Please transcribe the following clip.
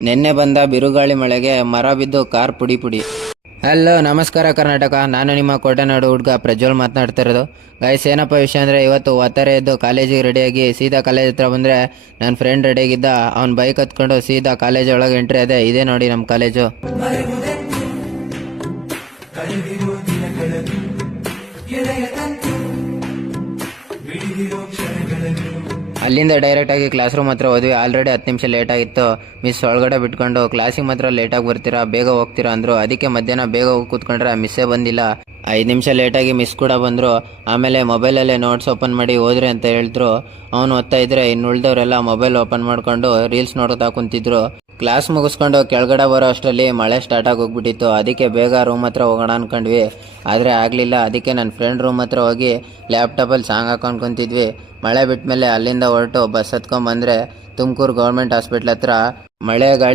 ನಿನ್ನೆ ಬಂದ ಬಿರುಗಾಳಿ ಮಳೆಗೆ ಮರ ಬಿದ್ದು ಕಾರ್ ಪುಡಿ ಪುಡಿ. ಹಲೋ ನಮಸ್ಕಾರ ಕರ್ನಾಟಕ, ನಾನು ನಿಮ್ಮ ಕೋಟೆನಾಡು ಹುಡುಗ ಪ್ರಜ್ವಲ್ ಮಾತನಾಡ್ತಾ ಇರೋದು. ಗಾಯ್ಸ್, ಏನಪ್ಪ ವಿಷಯ ಅಂದರೆ, ಇವತ್ತು ಒತ್ತಾರೆ ಎದ್ದು ಕಾಲೇಜಿಗೆ ರೆಡಿಯಾಗಿ ಸೀದಾ ಕಾಲೇಜ್ ಹತ್ರ ಬಂದರೆ ನನ್ನ ಫ್ರೆಂಡ್ ರೆಡಿಯಾಗಿದ್ದ. ಅವ್ನ ಬೈಕ್ ಹತ್ಕೊಂಡು ಸೀದಾ ಕಾಲೇಜ್ ಒಳಗೆ ಎಂಟ್ರಿ ಅದೇ. ಇದೇ ನೋಡಿ ನಮ್ಮ ಕಾಲೇಜು. ಅಲ್ಲಿಂದ ಡೈರೆಕ್ಟಾಗಿ ಕ್ಲಾಸ್ ರೂಮ್ ಹತ್ರ ಹೋದ್ವಿ. ಆಲ್ರೆಡಿ 10 ನಿಮಿಷ ಲೇಟ್ ಆಗಿತ್ತು. ಮಿಸ್ ಒಳಗಡೆ ಬಿಟ್ಕೊಂಡು ಕ್ಲಾಸಿಗೆ ಮಾತ್ರ ಲೇಟಾಗಿ ಬರ್ತೀರಾ, ಬೇಗ ಹೋಗ್ತೀರಾ ಅಂದರು. ಅದಕ್ಕೆ ಮಧ್ಯಾಹ್ನ ಬೇಗ ಹೋಗಿ ಕೂತ್ಕೊಂಡ್ರೆ ಮಿಸ್ಸೇ ಬಂದಿಲ್ಲ. 5 ನಿಮಿಷ ಲೇಟಾಗಿ ಮಿಸ್ ಕೂಡ ಬಂದರು. ಆಮೇಲೆ ಮೊಬೈಲಲ್ಲೇ ನೋಟ್ಸ್ ಓಪನ್ ಮಾಡಿ ಹೋದ್ರಿ ಅಂತ ಹೇಳಿದ್ರು. ಅವನು ಓದ್ತಾ ಇದ್ರೆ ಇನ್ನು ಉಳಿದವರೆಲ್ಲ ಮೊಬೈಲ್ ಓಪನ್ ಮಾಡ್ಕೊಂಡು ರೀಲ್ಸ್ ನೋಡ್ತಾ ಕುಂತಿದ್ರು. ಕ್ಲಾಸ್ ಮುಗಿಸ್ಕೊಂಡು ಕೆಳಗಡೆ ಬರೋ ಅಷ್ಟರಲ್ಲಿ ಮಳೆ ಸ್ಟಾರ್ಟ್ ಆಗಿ ಹೋಗ್ಬಿಟ್ಟಿತ್ತು. ಅದಕ್ಕೆ ಬೇಗ ರೂಮ್ ಹತ್ರ ಹೋಗೋಣ ಅನ್ಕೊಂಡ್ವಿ, ಆದರೆ ಆಗಲಿಲ್ಲ. ಅದಕ್ಕೆ ನನ್ನ ಫ್ರೆಂಡ್ ರೂಮ್ ಹತ್ರ ಹೋಗಿ ಲ್ಯಾಪ್ಟಾಪಲ್ಲಿ ಸಾಂಗ್ ಹಾಕೊಂಡು ಕುಂತಿದ್ವಿ. ಮಳೆ ಬಿಟ್ಟ ಮೇಲೆ ಅಲ್ಲಿಂದ ಹೊರಟು ಬಸ್ ಹತ್ಕೊಂಡ್ಬಂದರೆ ತುಮಕೂರು ಗೌರ್ಮೆಂಟ್ ಹಾಸ್ಪಿಟ್ಲ್ ಹತ್ರ ಮಳೆ ಗಾಳಿ